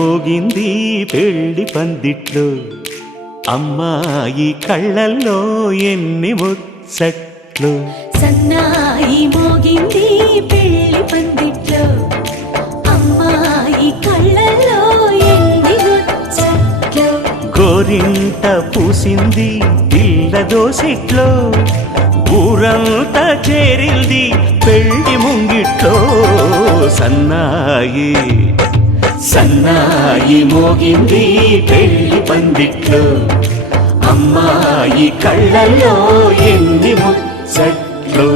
మోగింది పెళ్లి పందిట్లో అమ్మాయి కళ్ళల్లో ఎన్ని ముచ్చట్లు సన్నాయి మోగింది పెళ్లి పందిట్లో అమ్మాయి కళ్ళల్లో ఎన్ని ముచ్చట్లు గోరింట పూసింది పిల్ల దోసిట్లో ఊరంతా చేరింది పెళ్లి ముంగిట్లో సన్నాయి సన్నాయి మోగింది పెళ్లి పందిట్లో అమ్మాయి కళ్ళల్లో ఎన్ని ముచ్చట్లు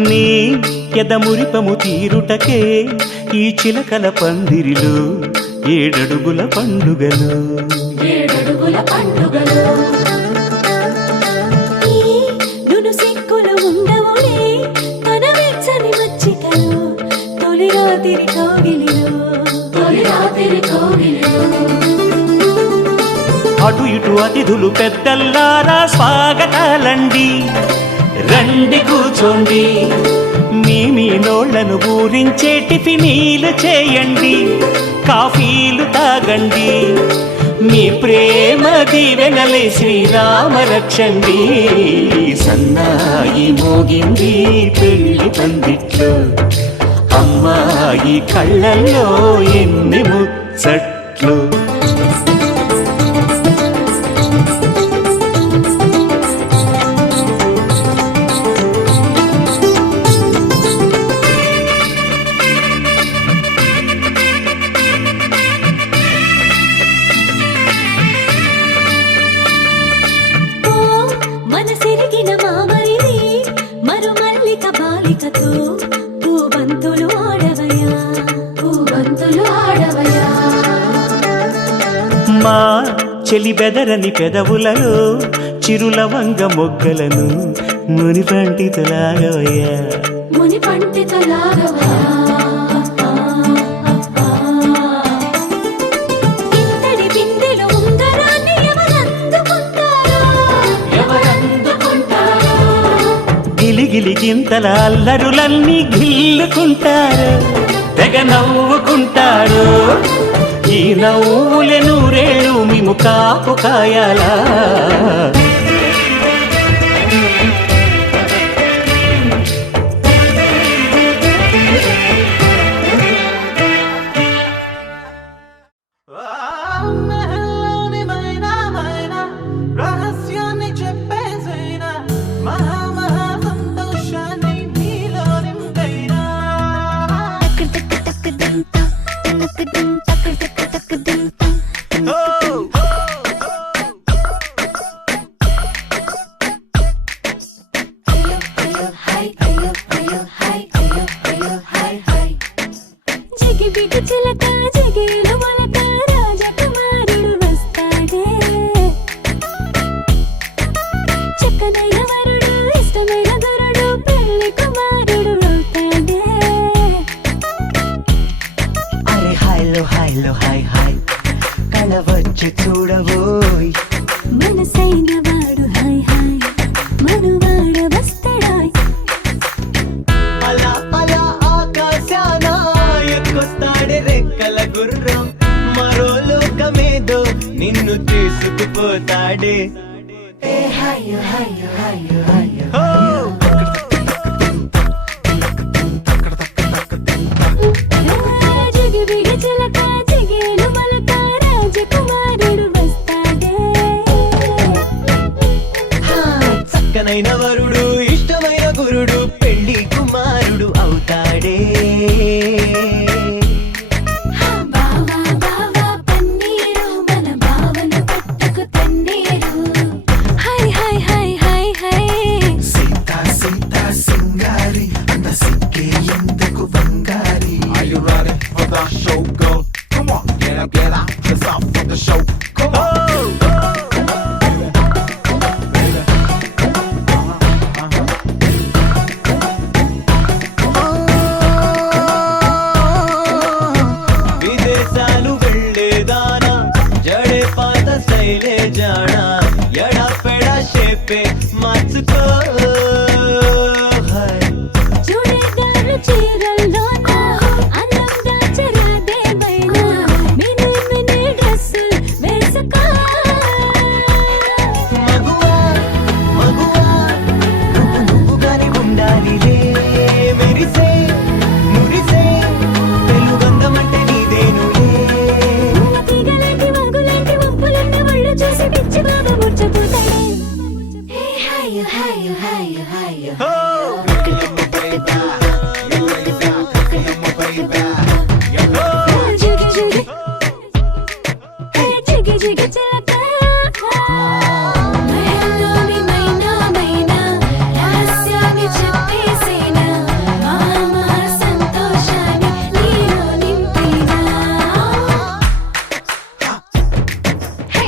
నీ ఎదమురిపము తీరుటకే ఈ చిలకల పందిరిలో ఏడడుగుల పండుగలు నును సిక్కులు ఉండవులే తన వెచ్చని మచ్చికలు తొలి రాత్రి కోగిలిలో అటు ఇటు అతిథులు పెద్దల్లారా స్వాగతాలండి రండి కూర్చోండి మీ నోళ్లను పూరించే టిఫినీలు చేయండి కాఫీలు తాగండి మీ ప్రేమ దీవెనలే శ్రీరామ రక్షండి సన్నాయి మోగింది పెళ్లి పందిట్లో అమ్మాయి కళ్ళల్లో ఎన్ని ముచ్చట్లు మనసిరిగిన మామరిది మరుమల్లిక బాలికతో పూబంతులు ఆడవయా మా చెలి బెదరని పెదవులలో చిరులవంగ మొగ్గలను మునిపంటితలాగవయ్యా గిలిగింతల అల్లరులన్నీ గిల్లుకుంటారు తెగ నవ్వుకుంటారు ఈ నవ్వులే నూరేళ్ళు మేము కాపు కాయాలా చిలక జగేలు మొలక రాజకుమారుడు వస్తాడే చక్కనైన వరుడు ఇష్టమైన గురుడు పెళ్లి కుమారుడు అవుతాడే అరే హాయ్లో హాయ్ కళ వచ్చి చూడబోయ్ మనసైన వాడు హాయ్ మనువాడ వస్తాడాయ్ అలా ఆకాశాన ఎక్కుస్తాడే రెక్కల గుర్రం మరో లోకమేదో నిన్ను తీసుకుపోతాడే జిగిబిగి చిలక జిగేలు మొలక రాజకుమారుడు వస్తాడే చక్కనైన వరుడు ఇష్టమైన గురుడు పెళ్లి కుమారుడు అవుతాడే బావా పన్నీరు మన బావను పట్టుకు తన్నీరు హై స్టైలే జాడా ఎడా పెడా షేపే మార్చుకో హై. చూడేదారు చీరల్లోన అందం దాచరాదే బైనా మినీ మినీ డ్రెస్సులు వేసుకో మగువా మగువా నువ్వుగానే ఉండాలిలే మెరిసే మురిసే వెలుగందమంటే నీదేనులే తీగలాంటి వాగులాంటి వంపులున్న ఒళ్ళు చూసి పిచ్చి బాబు ముర్చపోతాడే హే హాయ్ హాయ్ హాయ్ హాయ్ హో జిగి జిగి హే జిగి జిగి చిలక మహల్లోని మైనా మైనా రహస్యాన్ని చెప్పేసేనా మామ సంతోషాన్ని నీలో నింపేనా హే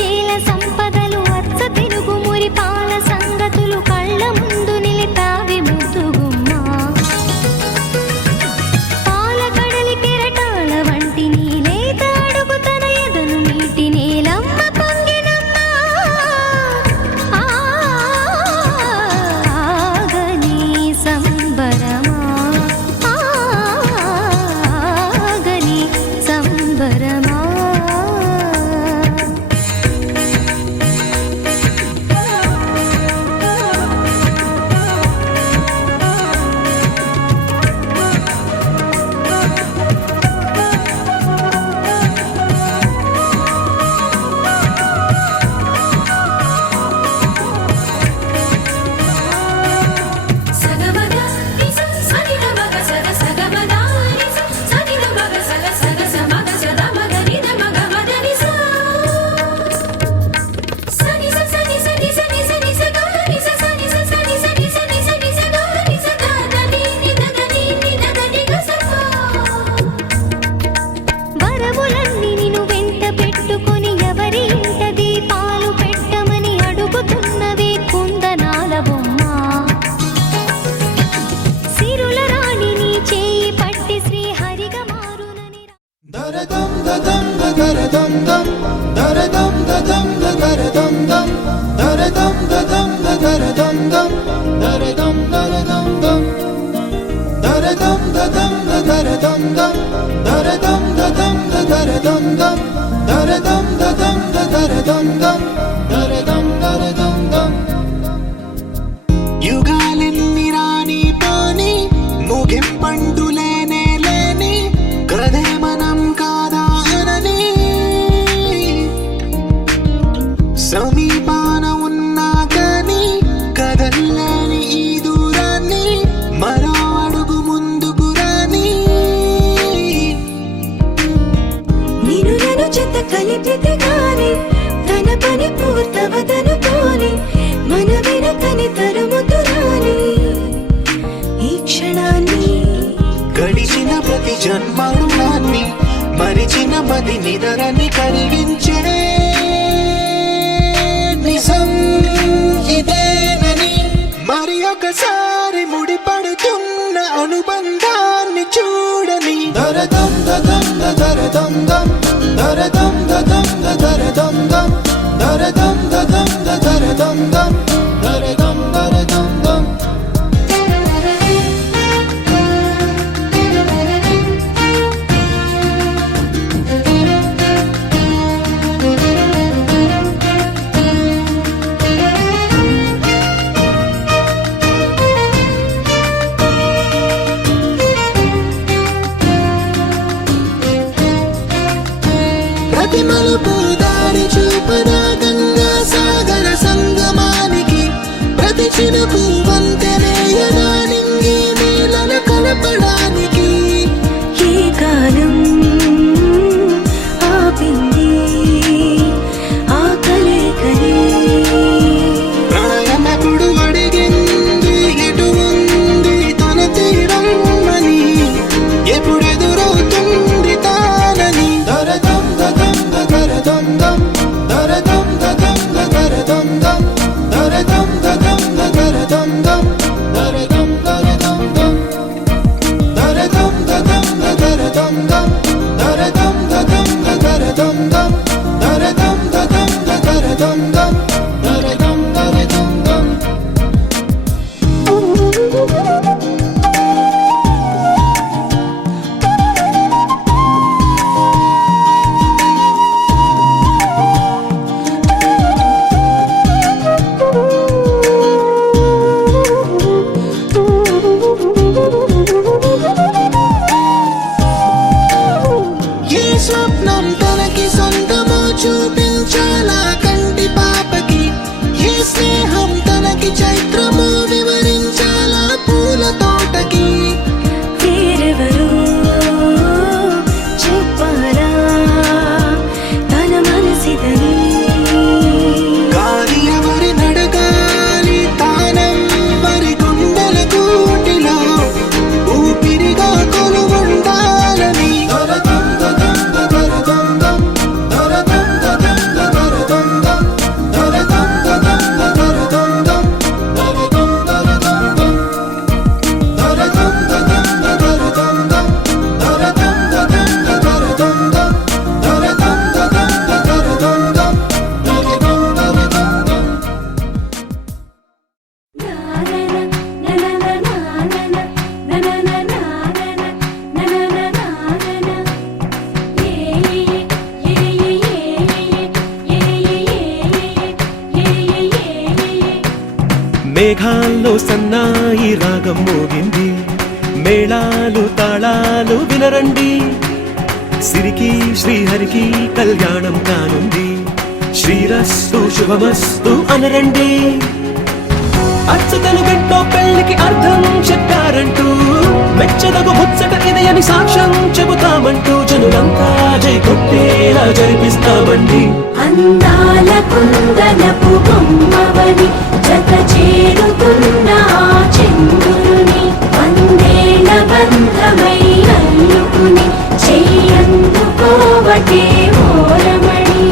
చేల సంపదలు అచ్చ తెలుగు మురిపాల సంగతులు కళ్ళ ముందు నిలితావి ముద్దుగుమ్మా పాల కడలి కెరటాల వంటి నీలేత అడుగు తన ఎదను నీటి నీలమ్మ పొంగినమ్మా ఆగని సంబరమా ఆగని సంబరమా సగమగ నిస సనిద మగ సగ సగమద నిస సనిద మగ సగ సగ సమగ సద మగ నిద మగ మద నిస సని స సని సని సని సని స గ నిస సని స సని సని సని సని స గ నిస ద ద ని ని ద ద ని ని ద ద ని గ స ప వరములన్నీ నిన్ను వెంట పెట్టుకొని ఎవరి ఇంట దీపాలు పెట్టమని అడుగుతున్నవే కుందనాల బొమ్మ సిరుల రాణి నీ చేయి పట్టి శ్రీహరిగా మారునని దరదం దదం దరదం దం దరదం దదం దరదం దం దరదం దదం దరదం దం దరదం దరదం దం దరదం దదం దరదం దం దరదం దదం దరదం దం దరదం దదం దరదం దం దరదం దరదం దం యుగాలెన్ని రాని పోని ముగింపండు లేనే లేని కదే మనం కాదా అనని సమీపాన ఉన్నా కానీ కదల్లేని ఈ దూరాన్ని మరో అడుగు ముందుకు రాని నిన్ను నన్ను చెత్త కలిపితే గాని తన పని పూర్తవదనుకోని మన వెనకని తరుముతురాని ఈ క్షణాన్ని గడిచిన ప్రతి జన్మరుణాన్ని మరిచిన మది నిదరని కరిగించే నిజం ఇదేనని మరి ఒకసారి ముడిపడుతున్న అనుబంధాన్ని చూడని దరదం దదం దరదం దం దరదం దదం దరదం దం దరదం దదం దరదం దం దరదం దరదం దం ప్రతి మలుపు దారి చూపదా గంగా సాగర సంగమానికి ప్రతి చినుకు వంతెనేయదా నింగి నీళ్ళను కలపడానికి ఏ కాలం ఆపింది ఆ కలే ప్రణయనకుడు అడిగింది ఎటు ఉంది తన తీరం అని ఎప్పుడెదురవుతుంది తానని దరదం దదం దరదం దం దరదం మేఘాల్లో సన్నాయి రాగం మోగింది, మేళాలు తాళాలు వినరండి, సిరికి శ్రీహరికి కళ్యాణం కానుంది, శ్రీరస్తు శుభమస్తు అనరండి. అచ్చతలు గంటో పెళ్లికి అర్థం చెప్పారంటూ, మెచ్చదగు ముచ్చట ఇది అని సాక్ష్యం చెబుతామంటూ, జనులంతా జై కొట్టేలా జరిపిస్తామండి. అందాల కుందనపు బొమ్మవని జత చేరుతున్న ఆ చంద్రుని, వందేళ్ల బంధమై అల్లుకుని చెయ్యందుకోవటే ఓరమణి.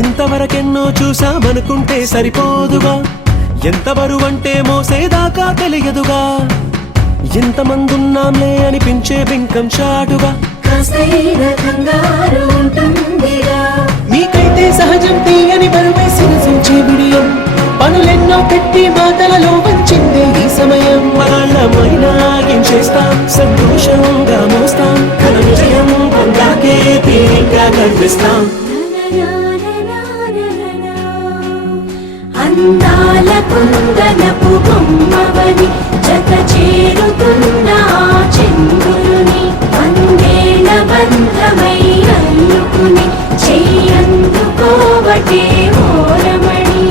ఇంతవరకెన్నో చూసామనుకుంటే సరిపోదుగా, ఎంత బరువంటే మోసేదాకా తెలియదుగా, ఎంతమందున్నాంలే అనిపించే బింకం చాటుగా, కాస్తైన కంగారు ఉంటుందిగా. మీకైతే సహజం తీయని బరువై సిరసించే బిడియం, పనులెన్నో పెట్టి మాటలలో వంచిందే ఈ సమయం. మనాళ్ళమైనా ఏం చేస్తాం, సంతోషంగా మోస్తాం, ఘన విజయం పొందాకే తీరిగ్గా కనిపిస్తాం. అందాల కుందనపు బొమ్మవని జత చేరుతున్న ఆ చంద్రుని, వందేళ్ల బంధమై అల్లుకుని చెయ్యందుకోవటే ఓరమణి.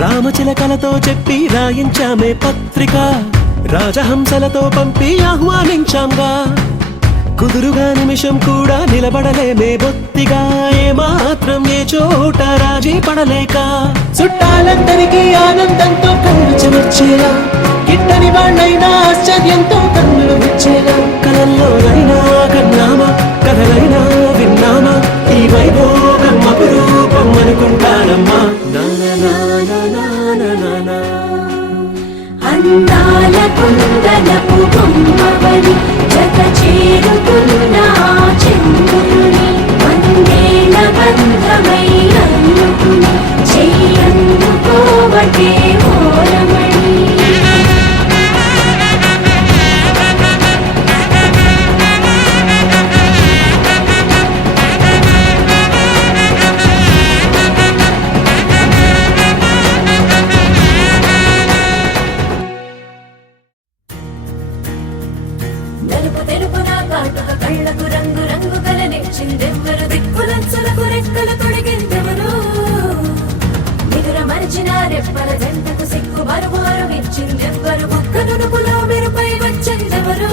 రామచిలకలతో చెప్పి రాయించామే పత్రిక, రాజహంసలతో పంపి ఆహ్వానించాంగా, కుదురుగా నిమిషం కూడా నిలబడలేమే బొత్తిగా, ఏమాత్రం ఏ చోట రాజీ పడలేక, చుట్టాలందరికీ ఆనందంతో కళ్ళు చెమర్చేలా, గిట్టని వాళ్ళైనా ఆశ్చర్యంతో కన్నులు విచ్చేలా, కలల్లోనైనా కన్నామా, కథలైనా విన్నామా, ఈ వైభోగం అపురూపం అనుకుంటానమ్మా. అందాల కుందనపు బొమ్మవని జత చేరుతున్న ఆ చంద్రుని, వందేళ్ల బంధమై అల్లుకుని చెయ్యందుకోవటే ఓరమణి. నలుపు తెలుపున కాటుక కళ్ళకు రంగు రంగు కలనిచ్చిందెవ్వరు, దిక్కులంచులకు రెక్కలు తొడిగిందెవరు, నిదుర మరిచిన రెప్పల జంటకు సిగ్గు మరుమారు ఇచ్చిందెవ్వరు, ఒక్క నునుపులో మెరుపై వచ్చిందెవరు.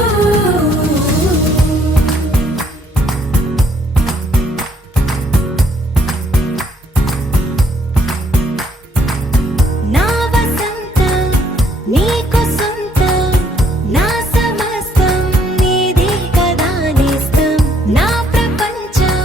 నా వసంతం నీకు సొంతం, నా సమస్తం నీదే కదా నేస్తం, నా ప్రపంచం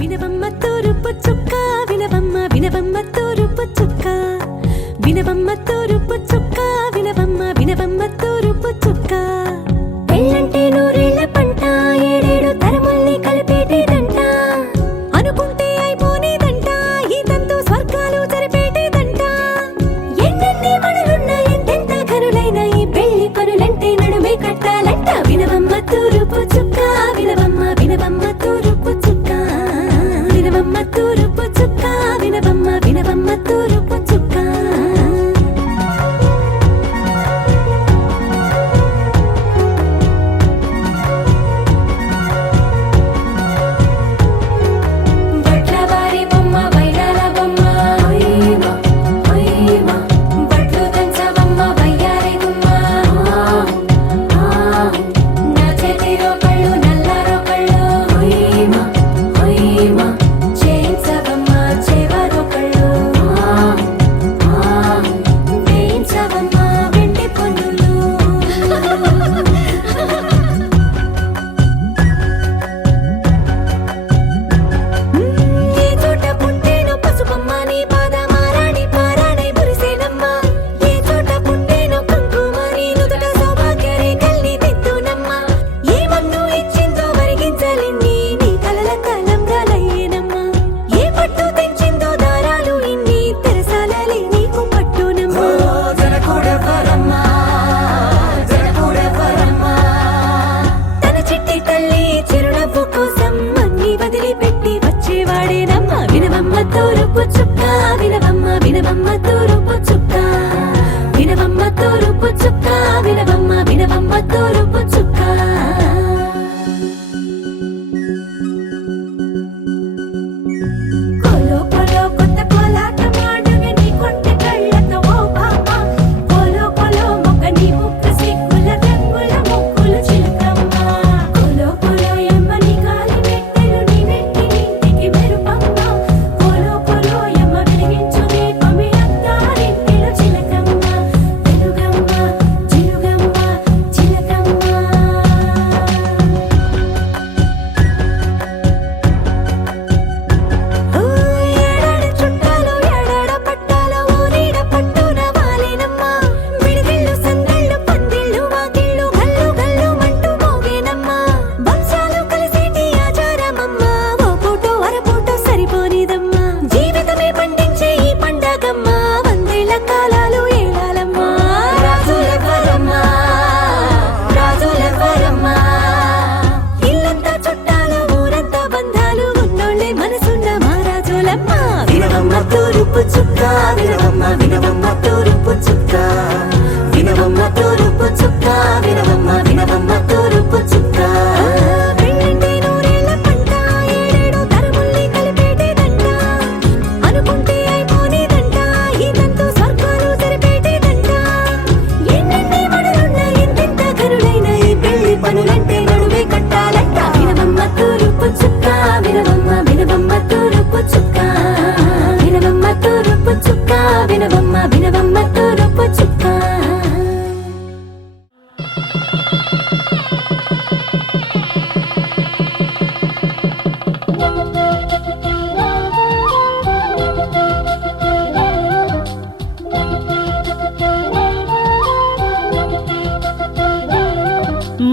వినవమ్మ తూరుపు చుక్క వినవమ్మ వినవమ్మ తూరుపు చుక్క వినవమ్మ తూరుపు చుక్క వినవమ్మ వినవమ్మ తూరుపు చుక్క పెళ్ళంటే నూరేళ్ల పంట ఏడేడు తరముల్ని కలిపేటేదంట అనుకుంటే అయిపోనేదంట ఈ తంతు స్వర్గాలు జరిపేటేదంట ఎన్నెన్ని మనులున్న ఎంతెంత కనులైన ఈ పెళ్లి పనులంటే నడుమే కట్టాలంట వినవమ్మ తూరుపు చుక్క వినవమ్మ వినవమ్మ తూరుపు చుక్క వినవమ్మ తూరుపు చుక్క వినవమ్మ వినవమ్మ తూరుపు చుక్క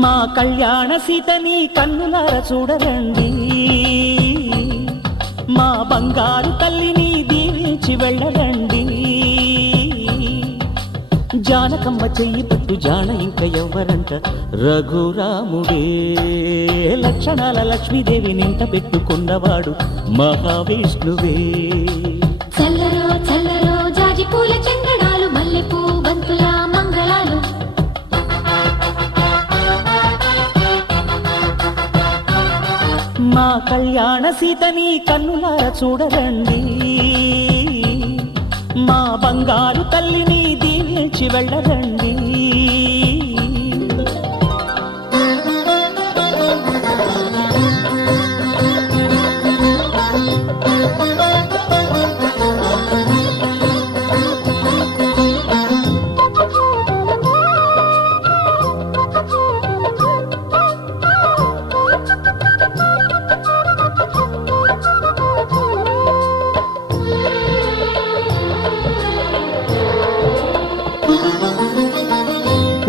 మా కళ్యాణ సీతని కన్నులార చూడరండి, మా బంగారు తల్లిని దీవించి వెళ్ళరండి. జానకమ్మ చెయ్యి పట్టు జాన ఇంక ఎవ్వరంట, రఘురాముడే లక్షణాల లక్ష్మీదేవి నింట పెట్టుకున్నవాడు మహావిష్ణువే. చల్లరో చల్లరో జాజి పూల చందనాలు మల్లెపూ బంతుల మంగళాలు, మా కళ్యాణ సీతని కన్నులార చూడరండి, మా బంగారు తల్లిని దీవించి వెళ్ళరండి.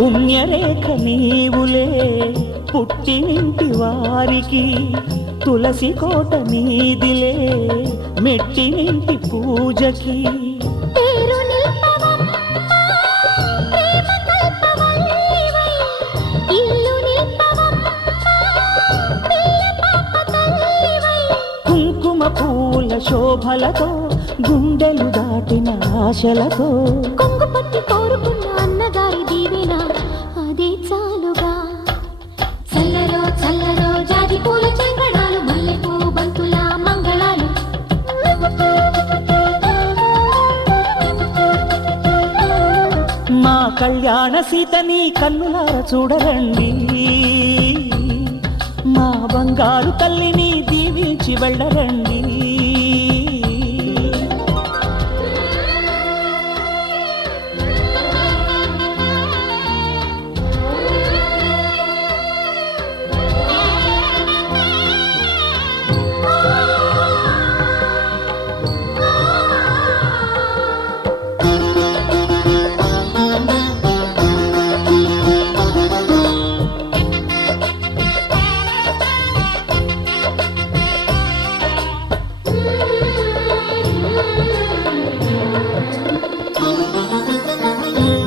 పుణ్యరేఖ నీవులే పుట్టినింటి వారికి, తులసి కోట నీదిలే మెట్టినింటి పూజకి. పేరు నిల్పవమ్మ ప్రేమ కల్పవల్లివై, ఇల్లు నిల్పవమ్మ పిల్ల పాప తల్లివై. కుంకుమ పూల శోభలతో గుండెలు దాటిన ఆశలతో, కొంగు పట్టి కోరుకున్న అన్నగారి దీవెన అదే చాలుగా. చల్లరో చల్లరో జాజి పూల చెంగడాలు, మల్లెపూ బంతుల మంగళాలు. మా కళ్యాణ సీతని కన్నులార చూడరండి, మా బంగారు తల్లిని దీవించి వెళ్ళరండి.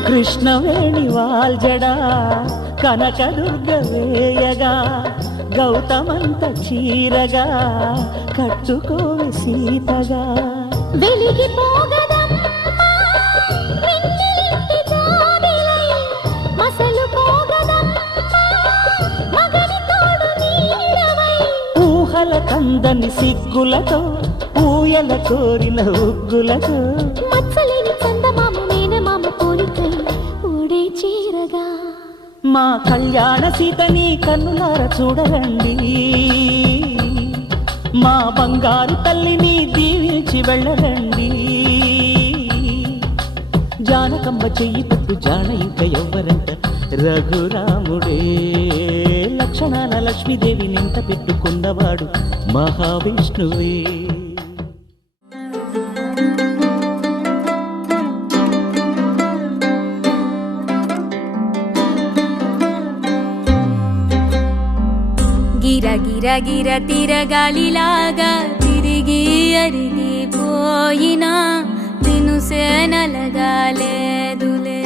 కృష్ణవేణి వాల్జడా కనకదుర్గ వేయగా, గౌతమంత చీరగా కట్టుకోవి సీతగా. వెలిగిపోగదమ్మా వెన్నెలింటి జాబిలై, మసలుపోగదమ్మా మగని తోడు నీడవై. ఊహల కందని సిగ్గులతో ఊయల కోరిన ఉగ్గులతో, మచ్చలేని చందమామ మేనమామ పోలికై ఊడే చీరగా. మా కళ్యాణ సీతని కన్నులార చూడరండి, మా బంగారు తల్లిని దీవించి వెళ్ళరండి. జానకమ్మ చెయ్యి పట్టు జాన ఇంక ఎవ్వరంట, రఘురాముడే లక్షణాల లక్ష్మీదేవి నింట పెట్టుకున్నవాడు మహావిష్ణువే. గిర గిర గిర తిరగాలిలాగా తిరిగి అరిగిపోయినా దినుసే నలగాలేదులే.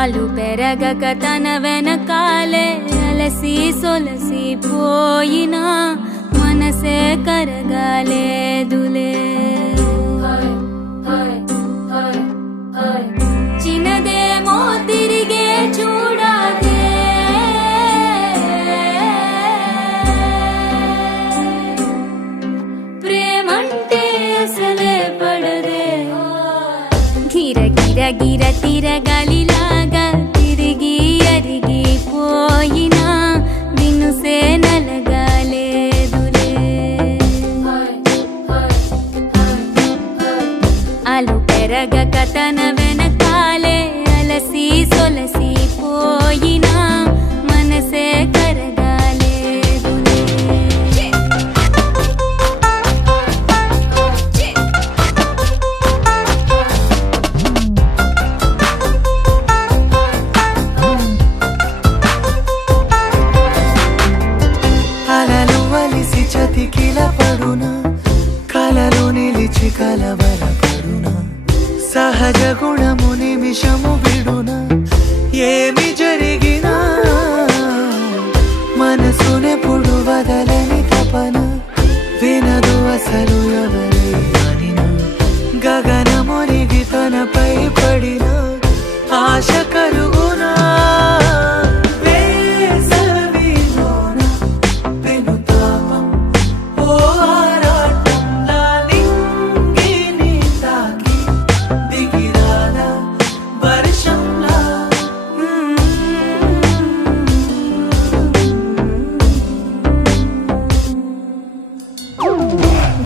అలు పెరగక తన వెనకాలే అలసి సొలసి పోయినా మనసే కరగాలేదులే. చిన్నదేమో తిరిగే చూడాదే, ప్రేమంటే అసలే పడదే. గిర గిర గిర తిరగాలిలాగా తిరిగి అరిగిపోయినా దినుసే నలగాలేదులే. అలు పెరగక తన వెనకాలే అలసి సొలసి పోయినా మనసే కరగాలేదులే. అలలు వలిసి చతికిల పడునా, కలలు నిలిచి కలవరపడునా, సహజ గుణము నిమిషము విడునా. ఏమి జరిగినా మనసునెప్పుడు వదలని తపన, వినదు అసలు ఎవరి అనినా. గగనమునిగి తనపై పడిన ఆశ కలుగునా. వేసవిలోన పెనుతాపం ఓ ఆరాటంలా నింగిని తాకి దిగిరాదా వర్షంలా.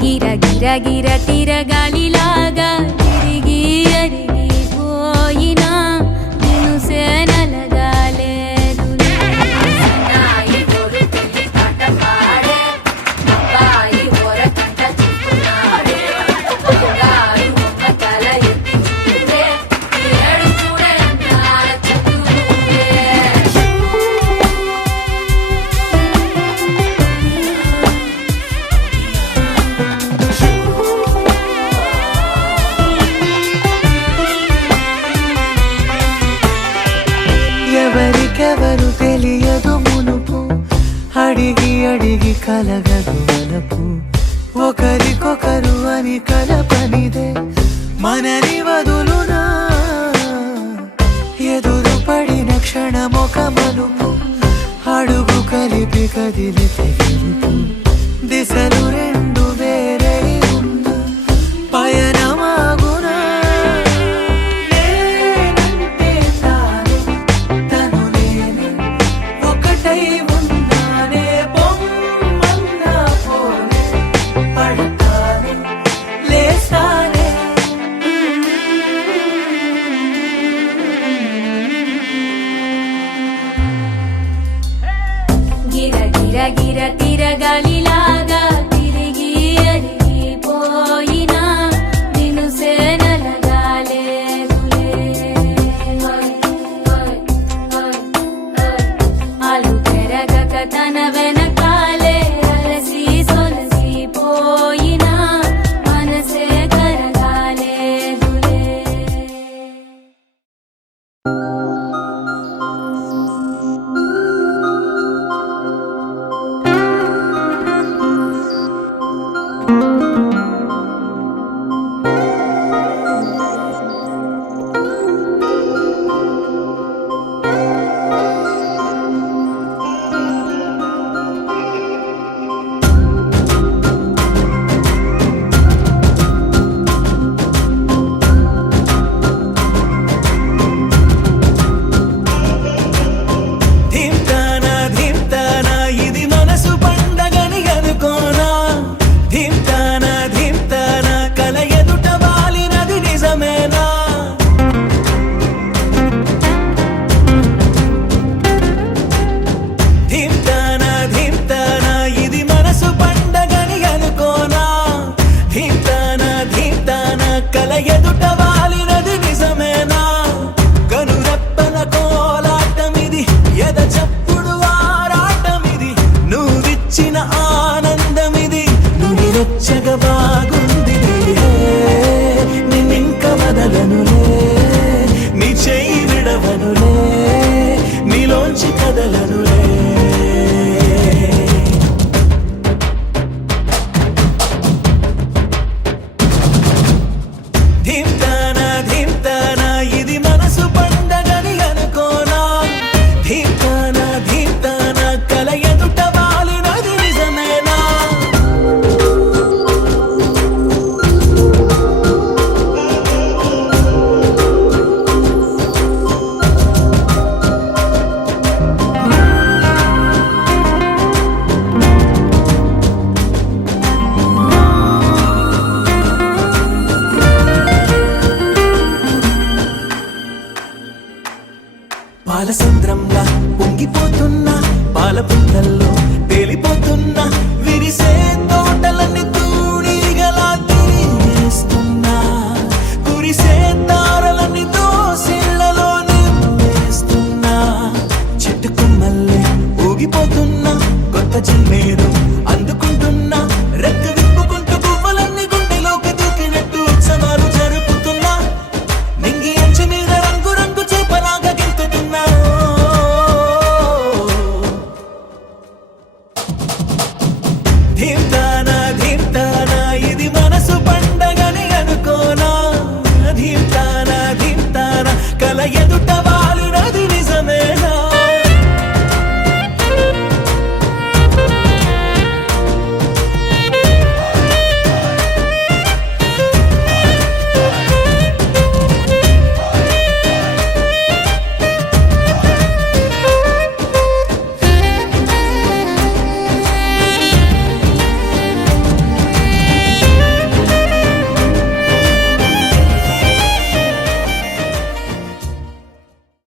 గిర గిర గిర తిరగాలిలాగా తిరిగి అరిగిపోయినా దినుసే నలగాలేదులే. అడిగి అడిగి కలగదు మనకు ఒకరికొకరు అని కలపనిదే మనని వదులునా ఎదురు పడిన క్షణమొక మలుపు అడుగు కలిపి కదిలితే గెలుపు దిశలు రెండు వేరే ఉన్న పయనమాగునా నేనంటే తానే తను నేనే ఒకటై ఉన్నానే బొమ్మన్నా పోనే పడతానే లేస్తానే గిర గిర గిర తిరగాలిలాగా తిరిగి అరిగిపోయినా నిన్ను సేనలగాలేదులే అలు పెరగక తన వెనకాలే అలసి సొలసిపోయినా మనసే కరగాలేదులే ధింతానా ధింతానా ఇది మనసు పండగని అనుకోనా ధింతానా ధింతానా కల ఎదుట వాలినది నిజమేనా ధింతానా ధింతానా ఇది మనసు పండగని అనుకోనా ధింతానా ధింతానా కల ఎదుట వాలినది నిజమేనా కనురెప్పల కోలాటమిది ఎద చప్పుడు ఆరాటమిది నువ్విచ్చిన ఆనందమిది నువ్వు నచ్చగా బాగుంది నిన్నింక వదలనులే నీ చెయ్యి విడవనులే నీలోంచి కదలనులే ధింతానా ధింతానా ఇది మనసు పండగని అనుకోనా ధింతానా ధింతానా కల ఎదుట వాలినది నిజమేనా పాలసంద్రంలా పొంగిపోతున్నా పాల పుంతల్లో తేలిపోతున్నా విరిసే తోటలన్నీ తూణీగలా తిరిగేస్తున్నా కురిసే తారలన్నీ దోసిళ్లలో నింపేస్తున్నా చెట్టు కొమ్మల్లే ఊగిపోతున్నా కొత్త జన్మేరు అందుకుంటున్నా